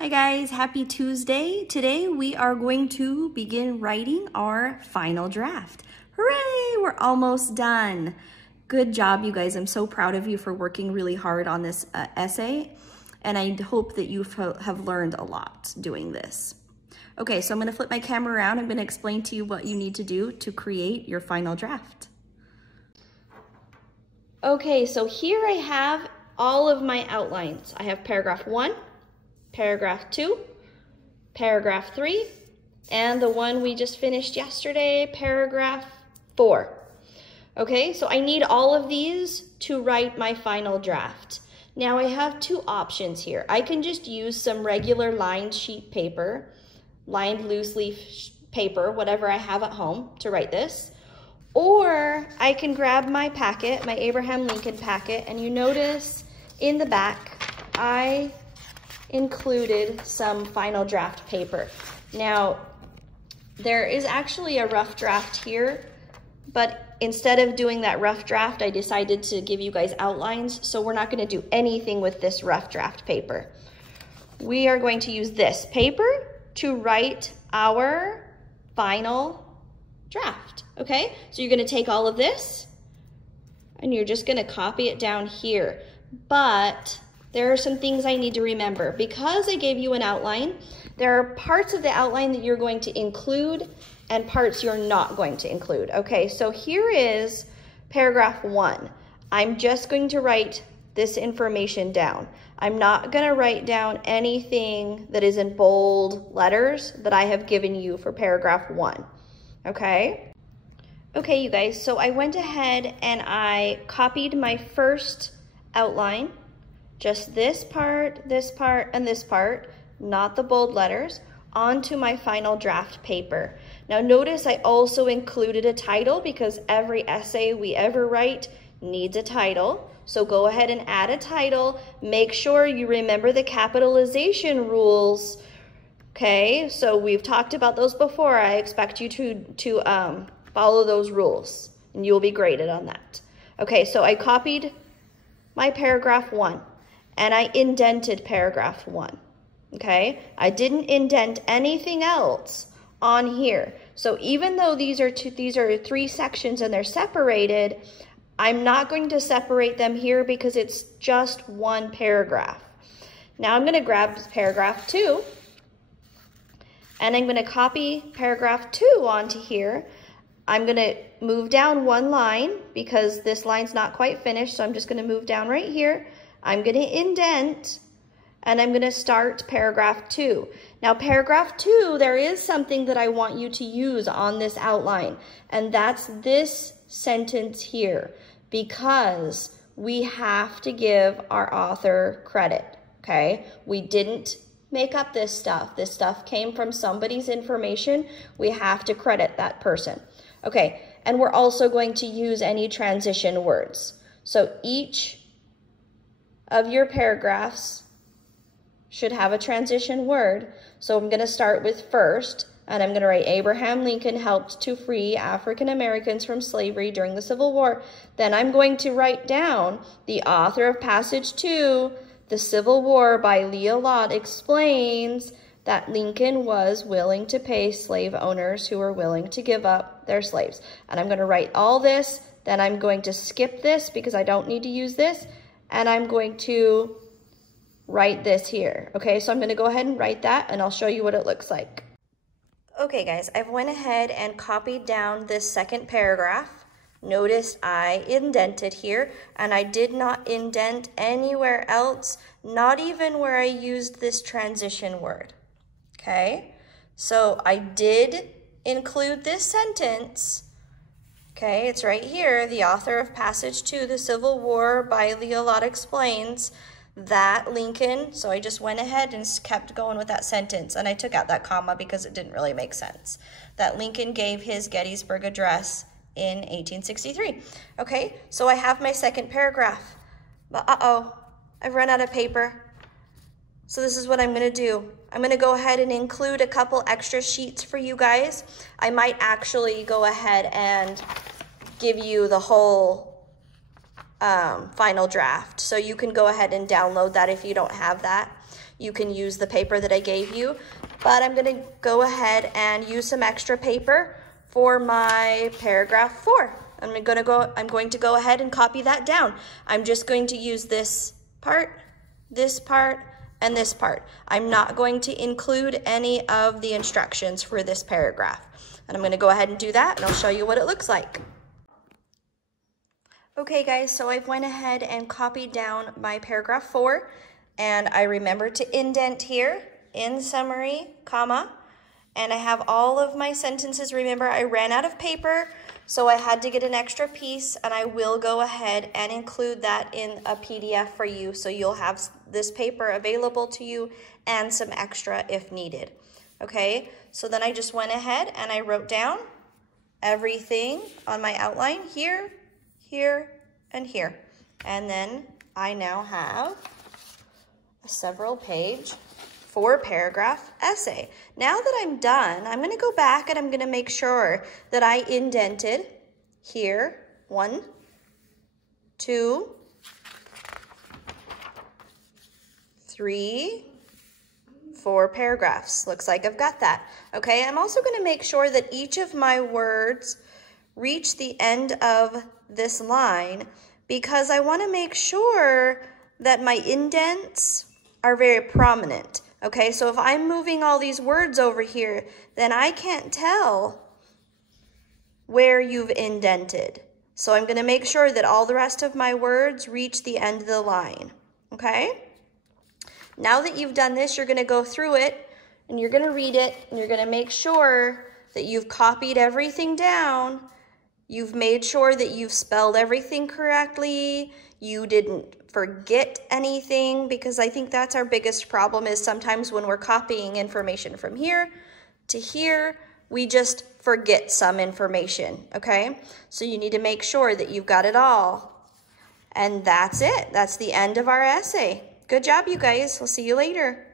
Hi guys, happy Tuesday. Today we are going to begin writing our final draft. Hooray, we're almost done. Good job, you guys. I'm so proud of you for working really hard on this essay, and I hope that you have learned a lot doing this. Okay, so I'm gonna flip my camera around. I'm gonna explain to you what you need to do to create your final draft. Okay, so here I have all of my outlines. I have paragraph 1, paragraph 2, paragraph 3, and the one we just finished yesterday, paragraph 4. Okay, so I need all of these to write my final draft. Now I have two options here. I can just use some regular lined sheet paper, lined loose leaf paper, whatever I have at home to write this. Or I can grab my packet, my Abraham Lincoln packet, and you notice in the back, I included some final draft paper. Now, there is actually a rough draft here, but instead of doing that rough draft, I decided to give you guys outlines, so we're not gonna do anything with this rough draft paper. We are going to use this paper to write our final draft, okay? So you're gonna take all of this, and you're just gonna copy it down here. But there are some things I need to remember. Because I gave you an outline, there are parts of the outline that you're going to include and parts you're not going to include. Okay, so here is paragraph 1. I'm just going to write this information down. I'm not gonna write down anything that is in bold letters that I have given you for paragraph 1, okay? Okay, you guys, so I went ahead and I copied my first outline, just this part, and this part, not the bold letters, onto my final draft paper. Now notice I also included a title because every essay we ever write needs a title. So go ahead and add a title. Make sure you remember the capitalization rules. Okay, so we've talked about those before. I expect you to follow those rules and you will be graded on that. Okay, so I copied my paragraph 1 and I indented paragraph 1. Okay, I didn't indent anything else on here. So even though these are 3 sections and they're separated, I'm not going to separate them here because it's just one paragraph. Now I'm going to grab paragraph 2 and I'm going to copy paragraph 2 onto here. I'm going to move down one line because this line's not quite finished, so I'm just going to move down right here. I'm going to indent and I'm going to start paragraph 2. Now paragraph 2, there is something that I want you to use on this outline, and that's this sentence here, because we have to give our author credit, okay? We didn't make up this stuff. This stuff came from somebody's information. We have to credit that person. Okay, and we're also going to use any transition words. So each of your paragraphs should have a transition word. So I'm going to start with first, and I'm going to write Abraham Lincoln helped to free African Americans from slavery during the Civil War. Then I'm going to write down the author of Passage 2, The Civil War by Leah Lott explains that Lincoln was willing to pay slave owners who were willing to give up their slaves. And I'm going to write all this, then I'm going to skip this because I don't need to use this, and I'm going to write this here. Okay, so I'm going to go ahead and write that, and I'll show you what it looks like. Okay guys, I've went ahead and copied down this second paragraph. Notice I indented here, and I did not indent anywhere else, not even where I used this transition word. Okay, so I did include this sentence. Okay, it's right here. The author of Passage 2, The Civil War by Leah Lott explains that Lincoln, so I just went ahead and kept going with that sentence, and I took out that comma because it didn't really make sense. That Lincoln gave his Gettysburg Address in 1863. Okay, so I have my second paragraph, but I've run out of paper. So this is what I'm gonna do. I'm gonna go ahead and include a couple extra sheets for you guys. I might actually go ahead and give you the whole final draft. So you can go ahead and download that if you don't have that. You can use the paper that I gave you, but I'm gonna go ahead and use some extra paper for my paragraph 4. I'm going to go ahead and copy that down. I'm just going to use this part, and this part. I'm not going to include any of the instructions for this paragraph. And I'm gonna go ahead and do that, and I'll show you what it looks like. Okay guys, so I've went ahead and copied down my paragraph 4, and I remember to indent here, in summary, comma, and I have all of my sentences. Remember, I ran out of paper, so I had to get an extra piece, and I will go ahead and include that in a PDF for you, so you'll have this paper available to you and some extra if needed. Okay, so then I just went ahead and I wrote down everything on my outline here, here, and here. And then I now have a several page 4-paragraph essay. Now that I'm done, I'm gonna go back and I'm gonna make sure that I indented here 1, 2, 3, 4 paragraphs. Looks like I've got that. Okay, I'm also gonna make sure that each of my words reach the end of this line because I wanna make sure that my indents are very prominent. Okay, so if I'm moving all these words over here, then I can't tell where you've indented. So I'm gonna make sure that all the rest of my words reach the end of the line, okay? Now that you've done this, you're gonna go through it and you're gonna read it and you're gonna make sure that you've copied everything down. You've made sure that you've spelled everything correctly. You didn't forget anything, because I think that's our biggest problem is sometimes when we're copying information from here to here, we just forget some information, okay? So you need to make sure that you've got it all. And that's it. That's the end of our essay. Good job, you guys. We'll see you later.